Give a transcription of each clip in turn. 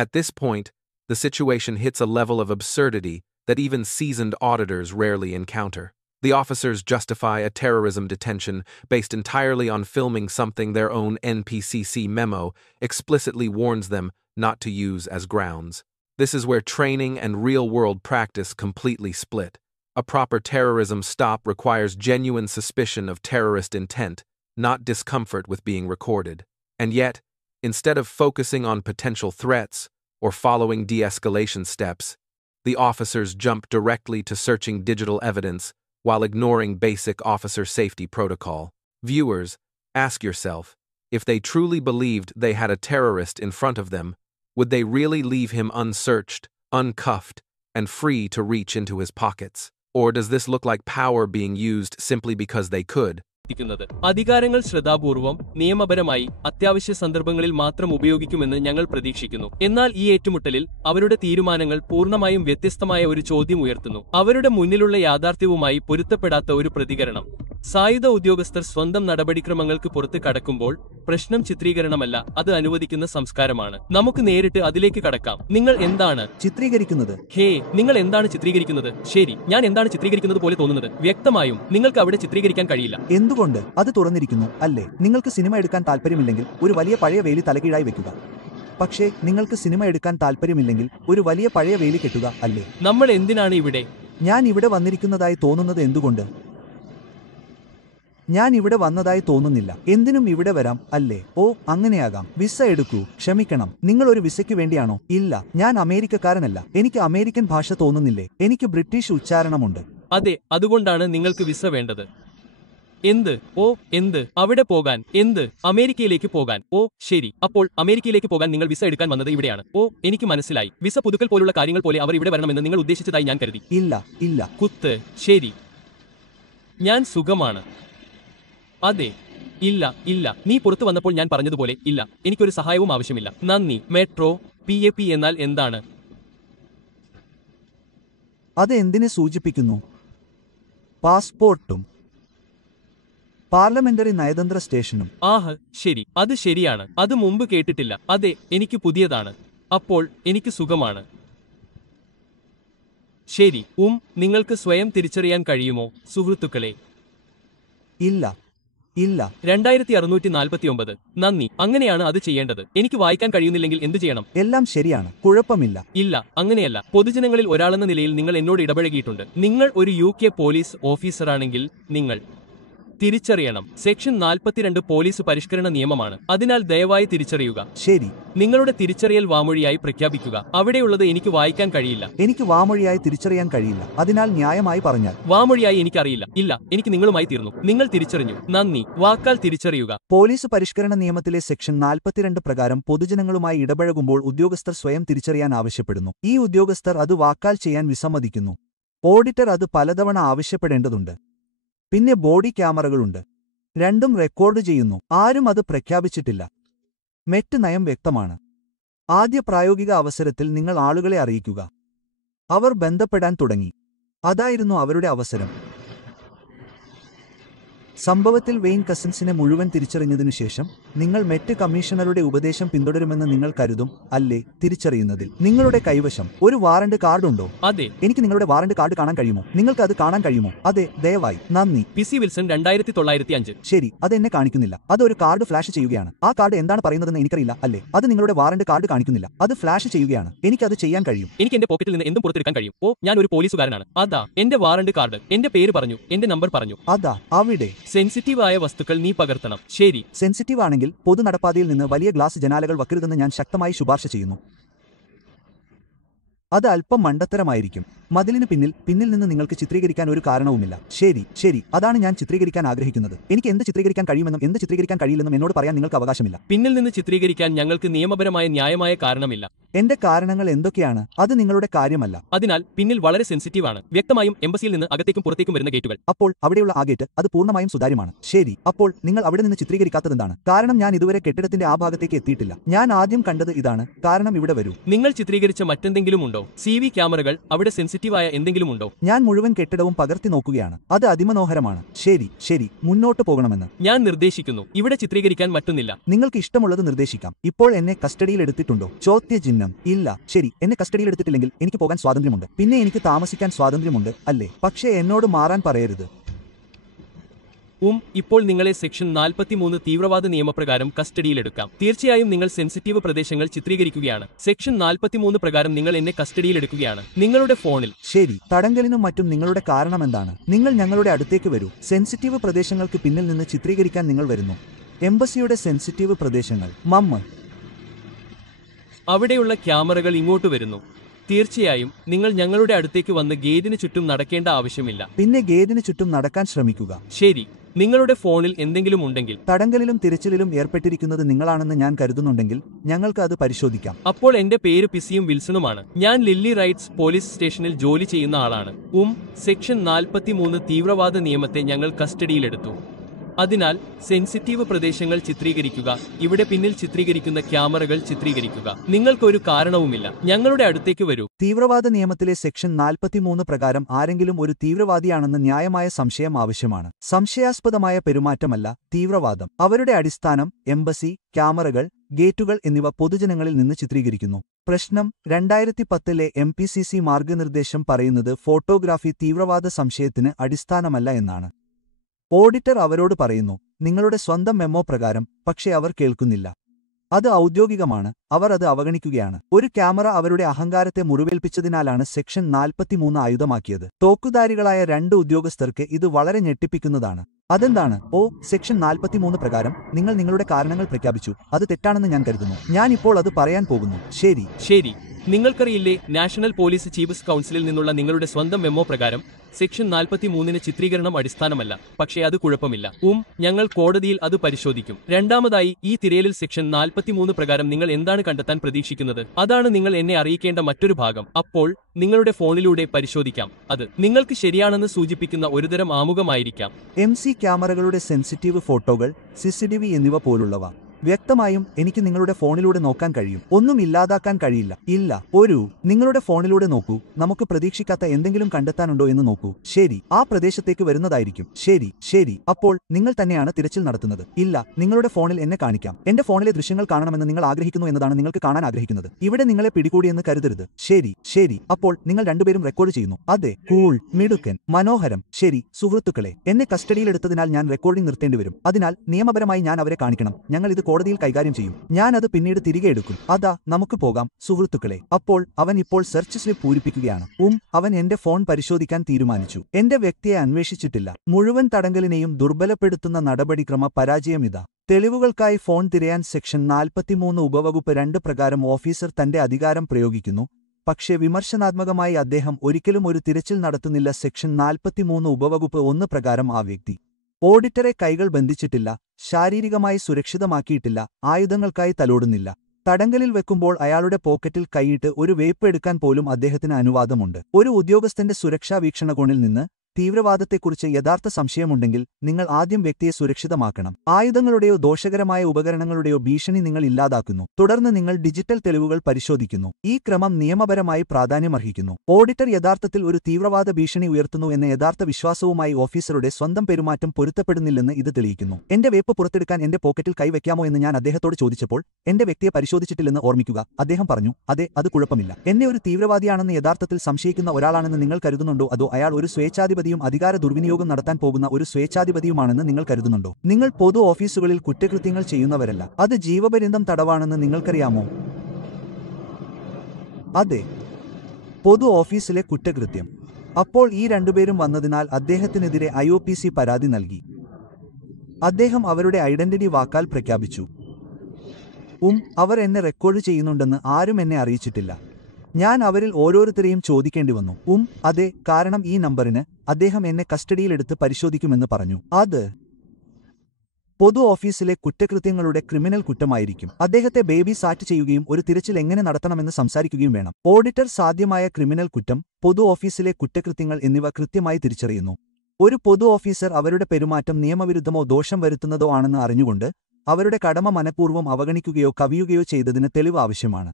At this point, the situation hits a level of absurdity that even seasoned auditors rarely encounter. The officers justify a terrorism detention based entirely on filming something their own NPCC memo explicitly warns them not to use as grounds. This is where training and real-world practice completely split. A proper terrorism stop requires genuine suspicion of terrorist intent, not discomfort with being recorded. And yet, instead of focusing on potential threats or following de-escalation steps, the officers jump directly to searching digital evidence while ignoring basic officer safety protocol. Viewers, ask yourself, if they truly believed they had a terrorist in front of them, would they really leave him unsearched, uncuffed, and free to reach into his pockets? Or does this look like power being used simply because they could? അധികാരങ്ങൾ ശ്രദ്ധാപൂർവം നിയമപരമായി അത്യാവശ്യ സന്ദർഭങ്ങളിൽ മാത്രം ഉപയോഗിക്കുമെന്ന് ഞങ്ങൾ പ്രതീക്ഷിക്കുന്നു. എന്നാൽ ഈ ഏറ്റുമുട്ടലിൽ അവരുടെ തീരുമാനങ്ങൾ പൂർണ്ണമായും വ്യത്യസ്തമായ ഒരു ചോദ്യം ഉയർത്തുന്നു. അവരുടെ മുന്നിലുള്ള യാഥാർത്ഥ്യവുമായി പൊരുത്തപ്പെടാത്ത ഒരു പ്രതികരണം. സായുധ ഉദ്യോഗസ്ഥർ സ്വന്തം നടപടിക്രമങ്ങൾക്ക് പുറത്ത് കടക്കുമ്പോൾ പ്രശ്നം ചിത്രീകരണമല്ല, അത് അനുവദിക്കുന്ന സംസ്കാരമാണ്. നമുക്ക് നേരിട്ട് അതിലേക്ക് കടക്കാം. നിങ്ങൾ എന്താണ് ചിത്രീകരിക്കുന്നത്? നിങ്ങൾ എന്താണ് ചിത്രീകരിക്കുന്നത്? ശരി, ഞാൻ എന്താണ് ചിത്രീകരിക്കുന്നത് പോലെ തോന്നുന്നത്? വ്യക്തമായും നിങ്ങൾക്ക് അവിടെ ചിത്രീകരിക്കാൻ കഴിയില്ല. എന്തുകൊണ്ട്? അത് തുറന്നിരിക്കുന്നു, അല്ലേ? നിങ്ങൾക്ക് സിനിമ എടുക്കാൻ താല്പര്യമില്ലെങ്കിൽ ഒരു വലിയ പഴയ വേലി തലകീഴായി വെക്കുക. പക്ഷേ നിങ്ങൾക്ക് സിനിമ എടുക്കാൻ താല്പര്യമില്ലെങ്കിൽ ഒരു വലിയ പഴയ വേലി കെട്ടുക, അല്ലേ? നമ്മൾ എന്തിനാണ് ഇവിടെ? ഞാൻ ഇവിടെ വന്നിരിക്കുന്നതായി തോന്നുന്നത് എന്തുകൊണ്ട്? ഞാൻ ഇവിടെ വന്നതായി തോന്നുന്നില്ല. എന്തിനും ഇവിടെ വരാം, അല്ലേ? ഓ, അങ്ങനെയാകാം. വിസ എടുക്കൂ. ക്ഷമിക്കണം, നിങ്ങൾ ഒരു വിസയ്ക്ക് വേണ്ടിയാണോ? ഇല്ല, ഞാൻ അമേരിക്കക്കാരനല്ല. എനിക്ക് അമേരിക്കൻ ഭാഷ തോന്നുന്നില്ലേ? എനിക്ക് ബ്രിട്ടീഷ് ഉച്ചാരണമുണ്ട്. അതെ, അതുകൊണ്ടാണ് നിങ്ങൾക്ക് വിസ വേണ്ടത്. എന്ത്? ഓ, എന്ത്? അവിടെ പോകാൻ? എന്ത്? അമേരിക്കയിലേക്ക് പോകാൻ? ഓ, ശരി. അപ്പോൾ അമേരിക്കയിലേക്ക് പോകാൻ നിങ്ങൾ വിസ എടുക്കാൻ വന്നത് ഇവിടെയാണ്. ഓ, എനിക്ക് മനസ്സിലായി. വിസ പുതുക്കൽ പോലുള്ള കാര്യങ്ങൾ പോലെ അവർ ഇവിടെ വരണമെന്ന് നിങ്ങൾ ഉദ്ദേശിച്ചതായി ഞാൻ കരുതി. ഇല്ല, ഇല്ല. കുത്ത്. ശരി, ഞാൻ സുഖമാണ്. അതെ. ഇല്ല, ഇല്ല. നീ പുറത്തു വന്നപ്പോൾ ഞാൻ പറഞ്ഞതുപോലെ ഇല്ല, എനിക്കൊരു സഹായവും ആവശ്യമില്ല. നന്ദി. മെട്രോ PAP എന്നാൽ എന്താണ്? അത് എന്തിനെ സൂചിപ്പിക്കുന്നു? പാസ്പോർട്ടും പാർലമെന്ററി നയതന്ത്ര സ്റ്റേഷനും. ആഹ്, ശരി, അത് ശരിയാണ്. അത് മുമ്പ് കേട്ടിട്ടില്ല. അതെ, എനിക്ക് പുതിയതാണ്. അപ്പോൾ എനിക്ക് സുഖമാണ്. ശരി. നിങ്ങൾക്ക് സ്വയം തിരിച്ചറിയാൻ കഴിയുമോ, സുഹൃത്തുക്കളെ? ഇല്ല, ഇല്ല. 2649. നന്ദി. അങ്ങനെയാണ് അത് ചെയ്യേണ്ടത്. എനിക്ക് വായിക്കാൻ കഴിയുന്നില്ലെങ്കിൽ എന്തു ചെയ്യണം? എല്ലാം ശരിയാണ്, കുഴപ്പമില്ല. ഇല്ല, അങ്ങനെയല്ല. പൊതുജനങ്ങളിൽ ഒരാളെന്ന നിലയിൽ നിങ്ങൾ എന്നോട് ഇടപഴകിയിട്ടുണ്ട്. നിങ്ങൾ ഒരു UK പോലീസ് ഓഫീസറാണെങ്കിൽ നിങ്ങൾ തിരിച്ചറിയണം. സെക്ഷൻ 42 പോലീസ് പരിഷ്കരണ നിയമമാണ്. അതിനാൽ ദയവായി തിരിച്ചറിയുക. ശരി. നിങ്ങളുടെ തിരിച്ചറിയൽ വാമൊഴിയായി പ്രഖ്യാപിക്കുക. അവിടെയുള്ളത് എനിക്ക് വായിക്കാൻ കഴിയില്ല. എനിക്ക് വാമൊഴിയായി തിരിച്ചറിയാൻ കഴിയില്ല. അതിനാൽ ന്യായമായി പറഞ്ഞാൽ വാമൊഴിയായി എനിക്കറിയില്ല. ഇല്ല, എനിക്ക് നിങ്ങളുമായി തീർന്നു. നിങ്ങൾ തിരിച്ചറിഞ്ഞു. നന്ദി. വാക്കാൽ തിരിച്ചറിയുക. പോലീസ് പരിഷ്കരണ നിയമത്തിലെ സെക്ഷൻ 42 പ്രകാരം പൊതുജനങ്ങളുമായി ഇടപഴകുമ്പോൾ ഉദ്യോഗസ്ഥർ സ്വയം തിരിച്ചറിയാൻ ആവശ്യപ്പെടുന്നു. ഈ ഉദ്യോഗസ്ഥർ അത് വാക്കാൽ ചെയ്യാൻ വിസമ്മതിക്കുന്നു. ഓഡിറ്റർ അത് പലതവണ ആവശ്യപ്പെടേണ്ടതുണ്ട്. പിന്നെ ബോഡി ക്യാമറകളുണ്ട്. രണ്ടും റെക്കോർഡ് ചെയ്യുന്നു. ആരും അത് പ്രഖ്യാപിച്ചിട്ടില്ല. മെറ്റ് നയം വ്യക്തമാണ്. ആദ്യ പ്രായോഗിക അവസരത്തിൽ നിങ്ങൾ ആളുകളെ അറിയിക്കുക. അവർ ബന്ധപ്പെടാൻ തുടങ്ങി. അതായിരുന്നു അവരുടെ അവസരം. സംഭവത്തിൽ വെയിൻ കസിൻസിനെ മുഴുവൻ തിരിച്ചറിഞ്ഞതിനു ശേഷം നിങ്ങൾ മെറ്റ് കമ്മീഷണറുടെ ഉപദേശം പിന്തുടരുമെന്ന് നിങ്ങൾ കരുതും, അല്ലേ? തിരിച്ചറിയുന്നതിൽ നിങ്ങളുടെ കൈവശം ഒരു വാറണ്ട് കാർഡ് ഉണ്ടോ? അതെ. എനിക്ക് നിങ്ങളുടെ വാറണ്ട് കാർഡ് കാണാൻ കഴിയുമോ? നിങ്ങൾക്ക് അത് കാണാൻ കഴിയുമോ? അതെ, ദയവായി. നന്ദി. PC Wilson 2905. ശരി, അത് എന്നെ കാണിക്കുന്നില്ല. അത് ഒരു കാർഡ് ഫ്ലാഷ് ചെയ്യുകയാണ്. ആ കാർഡ് എന്താണ് പറയുന്നതെന്ന് എനിക്കറിയില്ല, അല്ലേ? അത് നിങ്ങളുടെ വാറണ്ട് കാർഡ് കാണിക്കുന്നില്ല. അത് ഫ്ലാഷ് ചെയ്യുകയാണ്. എനിക്കത് ചെയ്യാൻ കഴിയും. എനിക്ക് എന്റെ പോക്കറ്റിൽ നിന്ന് എന്തും പുറത്തെടുക്കാൻ കഴിയും. ഓ, ഞാൻ ഒരു പോലീസുകാരനാണ്. അതാ എന്റെ വാറണ്ട് കാർഡ്. എന്റെ പേര് പറഞ്ഞു, എന്റെ നമ്പർ പറഞ്ഞു. അതാ അവിടെ. സെൻസിറ്റീവായ വസ്തുക്കൾ നീ പകർത്തണം. ശരി. സെൻസിറ്റീവ് ആണെങ്കിൽ പൊതു നടപ്പാതയിൽ നിന്ന് വലിയ ഗ്ലാസ് ജനാലകൾ വക്കരുതെന്ന് ഞാൻ ശക്തമായി ശുപാർശ ചെയ്യുന്നു. അത് അല്പം മണ്ടത്തരമായിരിക്കും. മതിലിന് പിന്നിൽ നിന്ന് നിങ്ങൾക്ക് ചിത്രീകരിക്കാൻ ഒരു കാരണവുമില്ല. ശരി, ശരി, അതാണ് ഞാൻ ചിത്രീകരിക്കാൻ ആഗ്രഹിക്കുന്നത്. എനിക്ക് എന്ത് ചിത്രീകരിക്കാൻ കഴിയുമെന്നും എന്ത് ചിത്രീകരിക്കാൻ കഴിയില്ലെന്നും എന്നോട് പറയാൻ നിങ്ങൾക്ക് അവകാശമില്ല. പിന്നിൽ നിന്ന് ചിത്രീകരിക്കാൻ ഞങ്ങൾക്ക് നിയമപരമായ ന്യായമായ കാരണമില്ല. എന്റെ കാരണങ്ങൾ എന്തൊക്കെയാണ്? അത് നിങ്ങളുടെ കാര്യമല്ല. അതിനാൽ പിന്നിൽ വളരെ സെൻസിറ്റീവ് ആണ്. വ്യക്തമായും എംബസിയിൽ നിന്ന് അകത്തേക്കും പുറത്തേക്കും വരുന്ന ഗേറ്റുകൾ. അപ്പോൾ അവിടെയുള്ള ആ ഗേറ്റ് അത് പൂർണ്ണമായും സുതാര്യമാണ്. ശരി, അപ്പോൾ നിങ്ങൾ അവിടെ നിന്ന് ചിത്രീകരിക്കാത്തതെന്താണ്? കാരണം ഞാൻ ഇതുവരെ കെട്ടിടത്തിന്റെ ആ ഭാഗത്തേക്ക് എത്തിയിട്ടില്ല. ഞാൻ ആദ്യം കണ്ടത് ഇതാണ്. കാരണം ഇവിടെ വരൂ. നിങ്ങൾ ചിത്രീകരിച്ച മറ്റെന്തെങ്കിലും ഉണ്ടോ? CV ക്യാമറകൾ അവിടെ സെൻസിറ്റീവായ എന്തെങ്കിലും ഉണ്ടോ? ഞാൻ മുഴുവൻ കെട്ടിടവും പകർത്തി നോക്കുകയാണ്. അത് അതിമനോഹരമാണ്. ശരി, ശരി, മുന്നോട്ട് പോകണമെന്ന് ഞാൻ നിർദ്ദേശിക്കുന്നു. ഇവിടെ ചിത്രീകരിക്കാൻ മറ്റൊന്നില്ല. നിങ്ങൾക്ക് ഇഷ്ടമുള്ളത് നിർദ്ദേശിക്കാം. ഇപ്പോൾ എന്നെ കസ്റ്റഡിയിൽ എടുത്തിട്ടുണ്ടോ? ചോദ്യചിഹ്നം. ചിഹ്നം. ഇല്ല, ശരി, എന്നെ കസ്റ്റഡിയിലെടുത്തിട്ടില്ലെങ്കിൽ എനിക്ക് പോകാൻ സ്വാതന്ത്ര്യമുണ്ട്. പിന്നെ എനിക്ക് താമസിക്കാൻ സ്വാതന്ത്ര്യമുണ്ട്, അല്ലേ? പക്ഷേ എന്നോട് മാറാൻ പറയരുത്. ഇപ്പോൾ നിങ്ങളെ സെക്ഷൻ 43 തീവ്രവാദ നിയമപ്രകാരം കസ്റ്റഡിയിലെടുക്കാം. തീർച്ചയായും നിങ്ങൾ സെൻസിറ്റീവ് പ്രദേശങ്ങൾ ചിത്രീകരിക്കുകയാണ്. സെക്ഷൻ 43 പ്രകാരം നിങ്ങൾ എന്നെ കസ്റ്റഡിയിലെടുക്കുകയാണ്. നിങ്ങളുടെ ഫോണിൽ. ശരി, തടങ്കലിനും മറ്റും നിങ്ങളുടെ കാരണമെന്താണ്? നിങ്ങൾ ഞങ്ങളുടെ അടുത്തേക്ക് വരൂ. സെൻസിറ്റീവ് പ്രദേശങ്ങൾക്ക് പിന്നിൽ നിന്ന് ചിത്രീകരിക്കാൻ നിങ്ങൾ വരുന്നു. എംബസിയുടെ സെൻസിറ്റീവ് പ്രദേശങ്ങൾ. അവിടെയുള്ള ക്യാമറകൾ ഇങ്ങോട്ട് വരുന്നു. തീർച്ചയായും നിങ്ങൾ ഞങ്ങളുടെ അടുത്തേക്ക് വന്ന് ഗേറ്റിന് ചുറ്റും നടക്കേണ്ട ആവശ്യമില്ല. പിന്നെ ഗേറ്റിന് ചുറ്റും നടക്കാൻ ശ്രമിക്കുക. ശരി, നിങ്ങളുടെ ഫോണിൽ എന്തെങ്കിലും ഉണ്ടെങ്കിൽ. തടങ്കലിലും തിരച്ചിലിലും ഏർപ്പെട്ടിരിക്കുന്നത് നിങ്ങളാണെന്ന് ഞാൻ കരുതുന്നുണ്ടെങ്കിൽ ഞങ്ങൾക്ക് അത് പരിശോധിക്കാം. അപ്പോൾ എന്റെ പേര് പിസിയും വിൽസണുമാണ്. ഞാൻ ലില്ലി റൈറ്റ്സ് പോലീസ് സ്റ്റേഷനിൽ ജോലി ചെയ്യുന്ന ആളാണ്. സെക്ഷൻ 43 തീവ്രവാദ നിയമത്തെ ഞങ്ങൾ കസ്റ്റഡിയിലെടുത്തു. അതിനാൽ സെൻസിറ്റീവ് പ്രദേശങ്ങൾ ചിത്രീകരിക്കുക, ഇവിടെ പിന്നിൽ ചിത്രീകരിക്കുന്ന ക്യാമറകൾ ചിത്രീകരിക്കുക. നിങ്ങൾക്കൊരു കാരണവുമില്ല. ഞങ്ങളുടെ അടുത്തേക്ക് വരൂ. തീവ്രവാദ നിയമത്തിലെ സെക്ഷൻ 43 പ്രകാരം ആരെങ്കിലും ഒരു തീവ്രവാദിയാണെന്ന് ന്യായമായ സംശയം ആവശ്യമാണ്. സംശയാസ്പദമായ പെരുമാറ്റമല്ല തീവ്രവാദം. അവരുടെ അടിസ്ഥാനം എംബസി, ക്യാമറകൾ, ഗേറ്റുകൾ എന്നിവ പൊതുജനങ്ങളിൽ നിന്ന് ചിത്രീകരിക്കുന്നു. പ്രശ്നം 2010 MPCC മാർഗനിർദ്ദേശം പറയുന്നത് ഫോട്ടോഗ്രാഫി തീവ്രവാദ സംശയത്തിന് അടിസ്ഥാനമല്ല എന്നാണ്. ഓഡിറ്റർ അവരോട് പറയുന്നു, നിങ്ങളുടെ സ്വന്തം മെമ്മോ പ്രകാരം. പക്ഷേ അവർ കേൾക്കുന്നില്ല. അത് ഔദ്യോഗികമാണ്. അവർ അത് അവഗണിക്കുകയാണ്. ഒരു ക്യാമറ അവരുടെ അഹങ്കാരത്തെ മുറിവേൽപ്പിച്ചതിനാലാണ് സെക്ഷൻ 43 ആയുധമാക്കിയത്. തോക്കുധാരികളായ 2 ഉദ്യോഗസ്ഥർക്ക് ഇത് വളരെ ഞെട്ടിപ്പിക്കുന്നതാണ്. അതെന്താണ്? സെക്ഷൻ 43 പ്രകാരം നിങ്ങൾ നിങ്ങളുടെ കാരണങ്ങൾ പ്രഖ്യാപിച്ചു. അത് തെറ്റാണെന്ന് ഞാൻ കരുതുന്നു. ഞാൻ ഇപ്പോൾ അത് പറയാൻ പോകുന്നു. ശരി, നിങ്ങൾക്കറിയില്ലേ, നാഷണൽ പോലീസ് ചീഫ്സ് കൗൺസിലിൽ നിന്നുള്ള നിങ്ങളുടെ സ്വന്തം മെമ്മോ പ്രകാരം സെക്ഷൻ 43 ചിത്രീകരണം അടിസ്ഥാനമല്ല. പക്ഷേ അത് കുഴപ്പമില്ല. ഞങ്ങൾ കോടതിയിൽ അത് പരിശോധിക്കും. രണ്ടാമതായി, ഈ തിരയലിൽ സെക്ഷൻ 43 പ്രകാരം നിങ്ങൾ എന്താണ് കണ്ടെത്താൻ പ്രതീക്ഷിക്കുന്നത്? അതാണ് നിങ്ങൾ എന്നെ അറിയിക്കേണ്ട മറ്റൊരു ഭാഗം. അപ്പോൾ നിങ്ങളുടെ ഫോണിലൂടെ പരിശോധിക്കാം. അത് നിങ്ങൾക്ക് ശരിയാണെന്ന് സൂചിപ്പിക്കുന്ന ഒരുതരം ആമുഖമായിരിക്കാം. MC ക്യാമറകളുടെ സെൻസിറ്റീവ് ഫോട്ടോകൾ, CCTV എന്നിവ പോലുള്ളവ. വ്യക്തമായും എനിക്ക് നിങ്ങളുടെ ഫോണിലൂടെ നോക്കാൻ കഴിയും. ഒന്നും ഇല്ലാതാക്കാൻ കഴിയില്ല. ഇല്ല, നിങ്ങളുടെ ഫോണിലൂടെ നോക്കൂ. നമുക്ക് പ്രതീക്ഷിക്കാത്ത എന്തെങ്കിലും കണ്ടെത്താനുണ്ടോ എന്ന് നോക്കൂ. ശരി, ആ പ്രദേശത്തേക്ക് വരുന്നതായിരിക്കും. ശരി, അപ്പോൾ നിങ്ങൾ തന്നെയാണ് തിരച്ചിൽ നടത്തുന്നത്. ഇല്ല, നിങ്ങളുടെ ഫോണിൽ എന്നെ കാണിക്കാം. എന്റെ ഫോണിലെ ദൃശ്യങ്ങൾ കാണണമെന്ന് നിങ്ങൾ ആഗ്രഹിക്കുന്നു എന്നതാണ് നിങ്ങൾക്ക് കാണാൻ ആഗ്രഹിക്കുന്നത്. ഇവിടെ നിങ്ങളെ പിടികൂടിയെന്ന് കരുതരുത്. ശരി, അപ്പോൾ നിങ്ങൾ രണ്ടുപേരും റെക്കോർഡ് ചെയ്യുന്നു. അതെ, കൂൾ, മിടുക്കൻ, മനോഹരം. ശരി, സുഹൃത്തുക്കളെ, എന്നെ കസ്റ്റഡിയിലെടുത്തതിനാൽ ഞാൻ റെക്കോർഡിംഗ് നിർത്തേണ്ടി വരും. അതിനാൽ നിയമപരമായി ഞാൻ അവരെ കാണിക്കണം. ഞങ്ങൾ ഇത് കോടതിയിൽ കൈകാര്യം ചെയ്യും. ഞാൻ അത് പിന്നീട് തിരികെ എടുക്കും. നമുക്ക് പോകാം, സുഹൃത്തുക്കളെ. അപ്പോൾ അവൻ ഇപ്പോൾ സെർച്ച് സ്ലിപ്പ് പൂരിപ്പിക്കുകയാണ്. അവൻ എന്റെ ഫോൺ പരിശോധിക്കാൻ തീരുമാനിച്ചു. എന്റെ വ്യക്തിയെ അന്വേഷിച്ചിട്ടില്ല. മുഴുവൻ തടങ്കലിനെയും ദുർബലപ്പെടുത്തുന്ന നടപടിക്രമ പരാജയം ഇതാ. തെളിവുകൾക്കായി ഫോൺ തിരയാൻ സെക്ഷൻ 43 ഉപവകുപ്പ് 2 പ്രകാരം ഓഫീസർ തന്റെ അധികാരം പ്രയോഗിക്കുന്നു. പക്ഷേ വിമർശനാത്മകമായി അദ്ദേഹം ഒരിക്കലും ഒരു തിരച്ചിൽ നടത്തുന്നില്ല. സെക്ഷൻ 43 ഉപവകുപ്പ് 1 പ്രകാരം ആ വ്യക്തി ഓഡിറ്ററെ കൈകൾ ബന്ധിച്ചിട്ടില്ല, ശാരീരികമായി സുരക്ഷിതമാക്കിയിട്ടില്ല, ആയുധങ്ങൾക്കായി തലോടുന്നില്ല. തടങ്കലിൽ വെക്കുമ്പോൾ അയാളുടെ പോക്കറ്റിൽ കൈയിട്ട് ഒരു വേപ്പ് എടുക്കാൻ പോലും അദ്ദേഹത്തിന് അനുവാദമുണ്ട്. ഒരു ഉദ്യോഗസ്ഥന്റെ സുരക്ഷാ വീക്ഷണകോണിൽ നിന്ന് തീവ്രവാദത്തെക്കുറിച്ച് യഥാർത്ഥ സംശയമുണ്ടെങ്കിൽ നിങ്ങൾ ആദ്യം വ്യക്തിയെ സുരക്ഷിതമാക്കണം. ആയുധങ്ങളുടെയോ ദോഷകരമായ ഉപകരണങ്ങളുടെയോ ഭീഷണി നിങ്ങൾ ഇല്ലാതാക്കുന്നു. തുടർന്ന് നിങ്ങൾ ഡിജിറ്റൽ തെളിവുകൾ പരിശോധിക്കുന്നു. ഈ ക്രമം നിയമപരമായി പ്രാധാന്യമർഹിക്കുന്നു. ഓഡിറ്റർ യഥാർത്ഥത്തിൽ ഒരു തീവ്രവാദ ഭീഷണി ഉയർത്തുന്നു എന്ന യഥാർത്ഥ വിശ്വാസവുമായി ഓഫീസറുടെ സ്വന്തം പെരുമാറ്റം പൊരുത്തപ്പെടുന്നില്ലെന്ന് ഇത് തെളിയിക്കുന്നു. എന്റെ വേപ്പ് പുറത്തെടുക്കാൻ എന്റെ പോക്കറ്റിൽ കൈവയ്ക്കാമോ എന്ന് ഞാൻ അദ്ദേഹത്തോട് ചോദിച്ചപ്പോൾ എന്റെ വ്യക്തിയെ പരിശോധിച്ചിട്ടില്ലെന്ന് ഓർമ്മിക്കുക. അദ്ദേഹം പറഞ്ഞു, അതെ, അത് കുഴപ്പമില്ല. എന്നെ ഒരു തീവ്രവാദിയാണെന്ന് യഥാർത്ഥത്തിൽ സംശയിക്കുന്ന ഒരാളാണെന്ന് നിങ്ങൾ കരുതുന്നുണ്ടോ? അതോ അയാൾ ഒരു സ്വേച്ഛാധിപതിയും അധികാര ദുർവിനിയോഗം നടത്താൻ പോകുന്ന ഒരു സ്വേച്ഛാധിപതിയുമാണെന്ന് നിങ്ങൾ കരുതുന്നുണ്ടോ? നിങ്ങൾ പൊതു ഓഫീസുകളിൽ കുറ്റകൃത്യങ്ങൾ ചെയ്യുന്നവരല്ല. അത് ജീവപര്യന്തം തടവാണെന്ന് നിങ്ങൾക്കറിയാമോ? അതെ, പൊതു ഓഫീസിലെ കുറ്റകൃത്യം. അപ്പോൾ ഈ രണ്ടുപേരും വന്നതിനാൽ അദ്ദേഹത്തിനെതിരെ IOPC പരാതി നൽകി. അദ്ദേഹം അവരുടെ ഐഡന്റിറ്റി വാക്കാൽ പ്രഖ്യാപിച്ചു. അവർ എന്നെ റെക്കോർഡ് ചെയ്യുന്നുണ്ടെന്ന് ആരും എന്നെ അറിയിച്ചിട്ടില്ല. ഞാൻ അവരിൽ ഓരോരുത്തരെയും ചോദിക്കേണ്ടി വന്നു. അതെ, കാരണം ഈ നമ്പറിന് അദ്ദേഹം എന്നെ കസ്റ്റഡിയിലെടുത്ത് പരിശോധിക്കുമെന്ന് പറഞ്ഞു. അത് പൊതു ഓഫീസിലെ കുറ്റകൃത്യങ്ങളുടെ ക്രിമിനൽ കുറ്റമായിരിക്കും. അദ്ദേഹത്തെ ബേബി സാറ്റ് ചെയ്യുകയും ഒരു തിരച്ചിൽ എങ്ങനെ നടത്തണമെന്ന് സംസാരിക്കുകയും വേണം. ഓഡിറ്റർ സാധ്യമായ ക്രിമിനൽ കുറ്റം, പൊതു ഓഫീസിലെ കുറ്റകൃത്യങ്ങൾ എന്നിവ കൃത്യമായി തിരിച്ചറിയുന്നു. ഒരു പൊതു ഓഫീസർ അവരുടെ പെരുമാറ്റം നിയമവിരുദ്ധമോ ദോഷം വരുത്തുന്നതോ ആണെന്ന് അറിഞ്ഞുകൊണ്ട് അവരുടെ കടമ മനഃപൂർവ്വം അവഗണിക്കുകയോ കവിയുകയോ ചെയ്തതിന് തെളിവ് ആവശ്യമാണ്.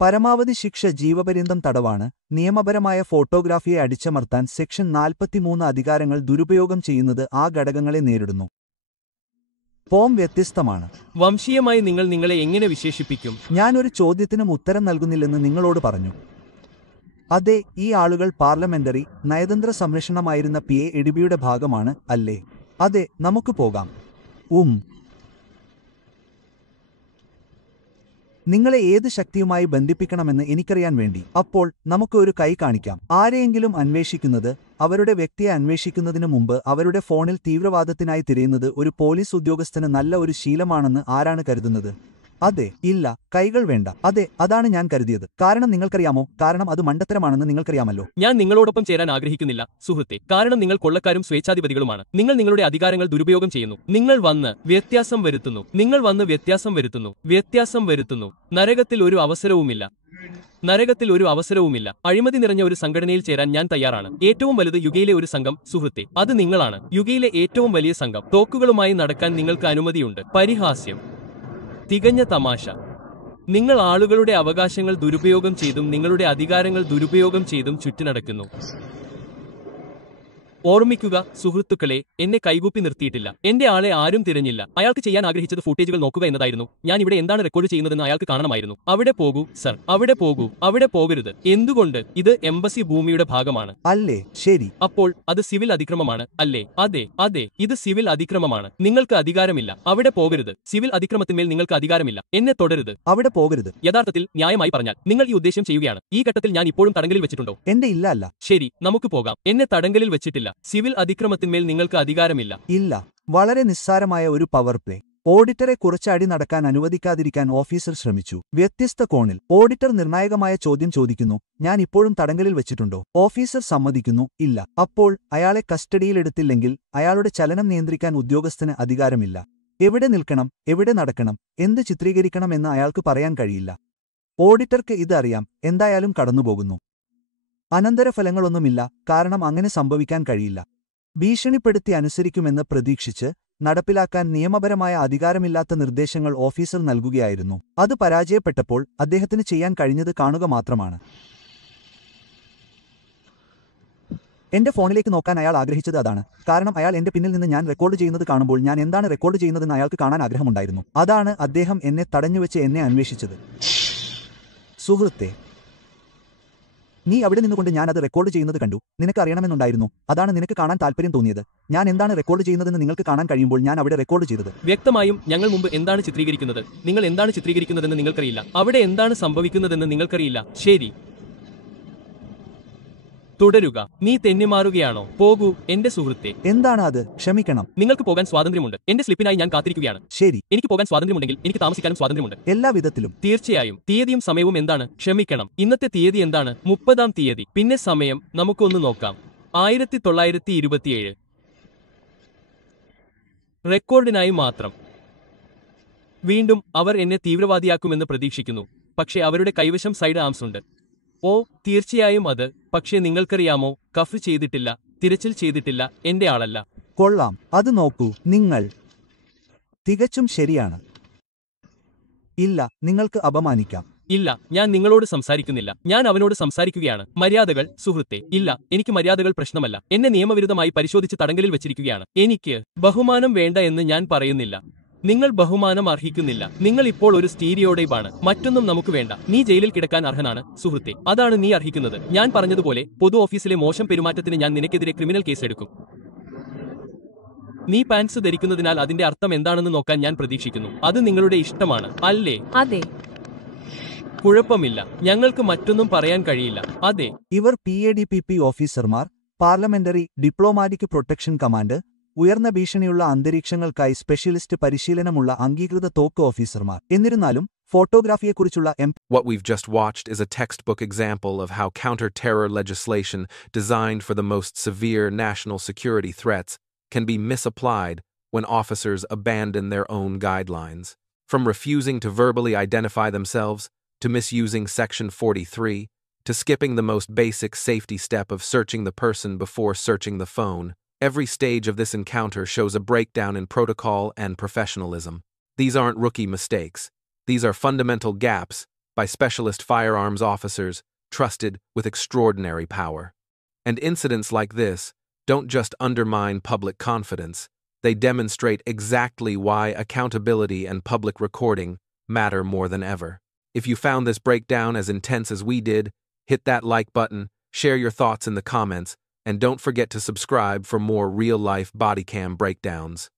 പരമാവധി ശിക്ഷ ജീവപര്യന്തം തടവാണ്. നിയമപരമായ ഫോട്ടോഗ്രാഫിയെ അടിച്ചമർത്താൻ സെക്ഷൻ 43 അധികാരങ്ങൾ ദുരുപയോഗം ചെയ്യുന്നത് ആ ഘടകങ്ങളെ നേരിടുന്നു. ഫോം വ്യത്യസ്തമാണ്. വംശീയമായി നിങ്ങൾ നിങ്ങളെ എങ്ങനെ വിശേഷിപ്പിക്കും? ഞാനൊരു ചോദ്യത്തിനും ഉത്തരം നൽകുന്നില്ലെന്ന് നിങ്ങളോട് പറഞ്ഞു. അതെ, ഈ ആളുകൾ പാർലമെന്ററി നയതന്ത്ര സംരക്ഷണമായിരുന്ന PADBയുടെ ഭാഗമാണ്, അല്ലേ? അതെ, നമുക്ക് പോകാം. നിങ്ങളെ ഏത് ശക്തിയുമായി ബന്ധിപ്പിക്കണമെന്ന് എനിക്കറിയാൻ വേണ്ടി. അപ്പോൾ നമുക്ക് ഒരു കൈ കാണിക്കാം. ആരെയെങ്കിലും അന്വേഷിക്കുന്നത്, അവരുടെ വ്യക്തിയെ അന്വേഷിക്കുന്നതിന് മുമ്പ് അവരുടെ ഫോണിൽ തീവ്രവാദത്തിനായി തിരയുന്നത് ഒരു പോലീസ് ഉദ്യോഗസ്ഥന് നല്ല ഒരു ശീലമാണെന്ന് ആരാണ് കരുതുന്നത്? അതെ, ഇല്ല, കൈകൾ വേണ്ട. അതെ, അതാണ് ഞാൻ കരുതിയത്. കാരണം നിങ്ങൾക്കറിയാമോ? കാരണം അത് മണ്ടത്തരമാണെന്ന് നിങ്ങൾക്കറിയാമല്ലോ. ഞാൻ നിങ്ങളോടൊപ്പം ചേരാൻ ആഗ്രഹിക്കുന്നില്ല, സുഹൃത്തെ. കാരണം നിങ്ങൾ കൊള്ളക്കാരും സ്വേച്ഛാധിപതികളുമാണ്. നിങ്ങൾ നിങ്ങളുടെ അധികാരങ്ങൾ ദുരുപയോഗം ചെയ്യുന്നു. നിങ്ങൾ വന്ന് വ്യത്യാസം വരുത്തുന്നു. വ്യത്യാസം വരുത്തുന്നു. നരകത്തിൽ ഒരു അവസരവുമില്ല. അഴിമതി നിറഞ്ഞ ഒരു സംഘടനയിൽ ചേരാൻ ഞാൻ തയ്യാറാണ്. ഏറ്റവും വലുത് യുകയിലെ ഒരു സംഘം, സുഹൃത്തെ. അത് നിങ്ങളാണ്. യുകയിലെ ഏറ്റവും വലിയ സംഘം. തോക്കുകളുമായി നടക്കാൻ നിങ്ങൾക്ക് അനുമതിയുണ്ട്. പരിഹാസ്യം. തികഞ്ഞ തമാശ. നിങ്ങൾ ആളുകളുടെ അവകാശങ്ങൾ ദുരുപയോഗം ചെയ്തും നിങ്ങളുടെ അധികാരങ്ങൾ ദുരുപയോഗം ചെയ്തും ചുറ്റിനടക്കുന്നു. ഓർമ്മിക്കുക സുഹൃത്തുക്കളെ, എന്നെ കൈകൂപ്പി നിർത്തിയിട്ടില്ല. എന്റെ ആളെ ആരും തിരഞ്ഞില്ല. അയാൾക്ക് ചെയ്യാൻ ആഗ്രഹിച്ചത് ഫൂട്ടേജുകൾ നോക്കുക എന്നതായിരുന്നു. ഞാൻ ഇവിടെ എന്താണ് റെക്കോർഡ് ചെയ്യുന്നതെന്ന് അയാൾക്ക് കാണണമായിരുന്നു. അവിടെ പോകൂ സർ, അവിടെ പോകരുത്. എന്തുകൊണ്ട്? ഇത് എംബസി ഭൂമിയുടെ ഭാഗമാണ്, അല്ലേ? ശരി. അപ്പോൾ അത് സിവിൽ അതിക്രമമാണ്, അല്ലേ? അതെ, ഇത് സിവിൽ അതിക്രമമാണ്. നിങ്ങൾക്ക് അധികാരമില്ല. അവിടെ പോകരുത്. സിവിൽ അതിക്രമത്തിന്മേൽ നിങ്ങൾക്ക് അധികാരമില്ല. എന്നെ തുടരുത്. അവിടെ പോകരുത്. യഥാർത്ഥത്തിൽ ന്യായമായി പറഞ്ഞാൽ നിങ്ങൾ ഈ ഉദ്ദേശ്യം ചെയ്യുകയാണ്. ഈ ഘട്ടത്തിൽ ഞാൻ ഇപ്പോഴും തടങ്കലിൽ വെച്ചിട്ടുണ്ടോ? എന്റെ ഇല്ല. അല്ല. ശരി, നമുക്ക് പോകാം. എന്നെ തടങ്കലിൽ വെച്ചിട്ടില്ല. സിവിൽ അതിക്രമത്തിന്മേൽ നിങ്ങൾക്ക് അധികാരമില്ല. ഇല്ല. വളരെ നിസ്സാരമായ ഒരു പവർ പ്ലേ. ഓഡിറ്ററെ കുറച്ച് അടി നടക്കാൻ അനുവദിക്കാതിരിക്കാൻ ഓഫീസർ ശ്രമിച്ചു. വ്യത്യസ്ത കോണിൽ ഓഡിറ്റർ നിർണായകമായ ചോദ്യം ചോദിക്കുന്നു: ഞാൻ ഇപ്പോഴും തടങ്കലിൽ വെച്ചിട്ടുണ്ടോ? ഓഫീസർ സമ്മതിക്കുന്നു: ഇല്ല. അപ്പോൾ അയാളെ കസ്റ്റഡിയിലെടുത്തില്ലെങ്കിൽ അയാളുടെ ചലനം നിയന്ത്രിക്കാൻ ഉദ്യോഗസ്ഥന് അധികാരമില്ല. എവിടെ നിൽക്കണം, എവിടെ നടക്കണം, എന്ത് ചിത്രീകരിക്കണം എന്ന് അയാൾക്ക് പറയാൻ കഴിയില്ല. ഓഡിറ്റർക്ക് ഇത് അറിയാം. എന്തായാലും കടന്നുപോകുന്നു. അനന്തരഫലങ്ങളൊന്നുമില്ല, കാരണം അങ്ങനെ സംഭവിക്കാൻ കഴിയില്ല. ഭീഷണിപ്പെടുത്തി അനുസരിക്കുമെന്ന് പ്രതീക്ഷിച്ച് നടപ്പിലാക്കാൻ നിയമപരമായ അധികാരമില്ലാത്ത നിർദ്ദേശങ്ങൾ ഓഫീസർ നൽകുകയായിരുന്നു. അത് പരാജയപ്പെട്ടപ്പോൾ അദ്ദേഹത്തിന് ചെയ്യാൻ കഴിഞ്ഞത് കാണുക മാത്രമാണ്. എന്റെ ഫോണിലേക്ക് നോക്കാൻ അയാൾ ആഗ്രഹിച്ചത് അതാണ്. കാരണം അയാൾ എന്റെ പിന്നിൽ നിന്ന് ഞാൻ റെക്കോർഡ് ചെയ്യുന്നത് കാണുമ്പോൾ ഞാൻ എന്താണ് റെക്കോർഡ് ചെയ്യുന്നതെന്ന് അയാൾക്ക് കാണാൻ ആഗ്രഹമുണ്ടായിരുന്നു. അതാണ് അദ്ദേഹം എന്നെ തടഞ്ഞുവെച്ച് എന്നെ അന്വേഷിച്ചത്. സുഹൃത്തെ, നീ അവിടെ നിന്നുകൊണ്ട് ഞാൻ അത് റെക്കോർഡ് ചെയ്യുന്നത് കണ്ടു. നിനക്ക് അറിയണമെന്നുണ്ടായിരുന്നു. അതാണ് നിനക്ക് കാണാൻ താല്പര്യം തോന്നിയത്. ഞാൻ എന്താണ് റെക്കോർഡ് ചെയ്യുന്നതെന്ന് നിങ്ങൾക്ക് കാണാൻ കഴിയുമ്പോൾ ഞാൻ അവിടെ റെക്കോർഡ് ചെയ്തത്. വ്യക്തമായും ഞങ്ങൾ മുമ്പ് എന്താണ് ചിത്രീകരിക്കുന്നത്, നിങ്ങൾ എന്താണ് ചിത്രീകരിക്കുന്നതെന്ന് നിങ്ങൾക്കറിയില്ല. അവിടെ എന്താണ് സംഭവിക്കുന്നതെന്ന് നിങ്ങൾക്കറിയില്ല. ശരി, തുടരുക. നീ തെന്നിമാറുകയാണോ? പോകൂ എന്റെ സുഹൃത്തെ. എന്താണ് അത്? ക്ഷമിക്കണം. നിങ്ങൾക്ക് പോകാൻ സ്വാതന്ത്ര്യമുണ്ട്. എന്റെ സ്ലിപ്പിനായി ഞാൻ കാത്തിരിക്കുകയാണ്. ശരി. എനിക്ക് പോകാൻ സ്വാതന്ത്ര്യമുണ്ടെങ്കിൽ എനിക്ക് താമസിക്കാനും സ്വാതന്ത്യമുണ്ട്. എല്ലാ വിധത്തിലും. തീർച്ചയായും. തീയതിയും സമയവും എന്താണ്? ക്ഷമിക്കണം, ഇന്നത്തെ തീയതി എന്താണ്? 30-ാം തീയതി. പിന്നെ സമയം നമുക്കൊന്ന് നോക്കാം. 1927. റെക്കോർഡിനായി മാത്രം. വീണ്ടും അവർ എന്നെ തീവ്രവാദിയാക്കുമെന്ന് പ്രതീക്ഷിക്കുന്നു. പക്ഷേ അവരുടെ കൈവശം സൈഡ് ആംസ് ഉണ്ട്. ഓ, തീർച്ചയായും അത്. പക്ഷേ നിങ്ങൾക്കറിയാമോ, കഫ് ചെയ്തിട്ടില്ല, തിരച്ചിൽ ചെയ്തിട്ടില്ല, എന്റെ ആളല്ല. കൊള്ളാം. അത് നോക്കൂ. നിങ്ങൾ തികച്ചും ശരിയാണ്. ഇല്ല, നിങ്ങൾക്ക് അപമാനിക്കാം. ഇല്ല, ഞാൻ നിങ്ങളോട് സംസാരിക്കുന്നില്ല. ഞാൻ അവനോട് സംസാരിക്കുകയാണ്. മര്യാദകൾ, സുഹൃത്തെ. ഇല്ല, എനിക്ക് മര്യാദകൾ പ്രശ്നമല്ല. എന്നെ നിയമവിരുദ്ധമായി പരിശോധിച്ച് തടങ്കലിൽ വെച്ചിരിക്കുകയാണ്. എനിക്ക് ബഹുമാനം വേണ്ട എന്ന് ഞാൻ പറയുന്നില്ല. നിങ്ങൾ ബഹുമാനം അർഹിക്കുന്നില്ല. നിങ്ങൾ ഇപ്പോൾ ഒരു സ്റ്റീരിയോടൈപ്പാണ്. മറ്റൊന്നും നമുക്ക് വേണ്ട. നീ ജയിലിൽ കിടക്കാൻ അർഹനാണ്, സുഹൃത്തെ. അതാണ് നീ അർഹിക്കുന്നത്. ഞാൻ പറഞ്ഞതുപോലെ പൊതു ഓഫീസിലെ മോശം പെരുമാറ്റത്തിന് ഞാൻ നിനക്കെതിരെ ക്രിമിനൽ കേസ് എടുക്കും. നീ പാൻസ് ധരിക്കുന്നതിനാൽ അതിന്റെ അർത്ഥം എന്താണെന്ന് നോക്കാൻ ഞാൻ പ്രതീക്ഷിക്കുന്നു. അത് നിങ്ങളുടെ ഇഷ്ടമാണ്, അല്ലേ? അതെ. കുഴപ്പമില്ല, ഞങ്ങൾക്ക് മറ്റൊന്നും പറയാൻ കഴിയില്ല. അതെ. ഇവർ PADPP ഓഫീസർമാർ, പാർലമെന്ററി ഡിപ്ലോമാറ്റിക് പ്രൊട്ടക്ഷൻ കമാൻഡ്, ഉയർന്ന ഭീഷണിയുള്ള അന്തരീക്ഷങ്ങൾക്കായി സ്പെഷ്യലിസ്റ്റ് പരിശീലനമുള്ള അംഗീകൃത തോക്ക് ഓഫീസർമാർ. എന്നിരുന്നാലും ഫോട്ടോഗ്രാഫിയെക്കുറിച്ചുള്ള What we've just watched is a textbook example of how counter-terror legislation designed for the most severe national security threats can be misapplied when officers abandon their own guidelines. From refusing to verbally identify themselves, to misusing Section 43, to skipping the most basic safety step of searching the person before searching the phone, every stage of this encounter shows a breakdown in protocol and professionalism. These aren't rookie mistakes. These are fundamental gaps by specialist firearms officers trusted with extraordinary power. And incidents like this don't just undermine public confidence, They demonstrate exactly why accountability and public recording matter more than ever. If you found this breakdown as intense as we did, hit that like button, share your thoughts in the comments, and don't forget to subscribe for more real-life body cam breakdowns.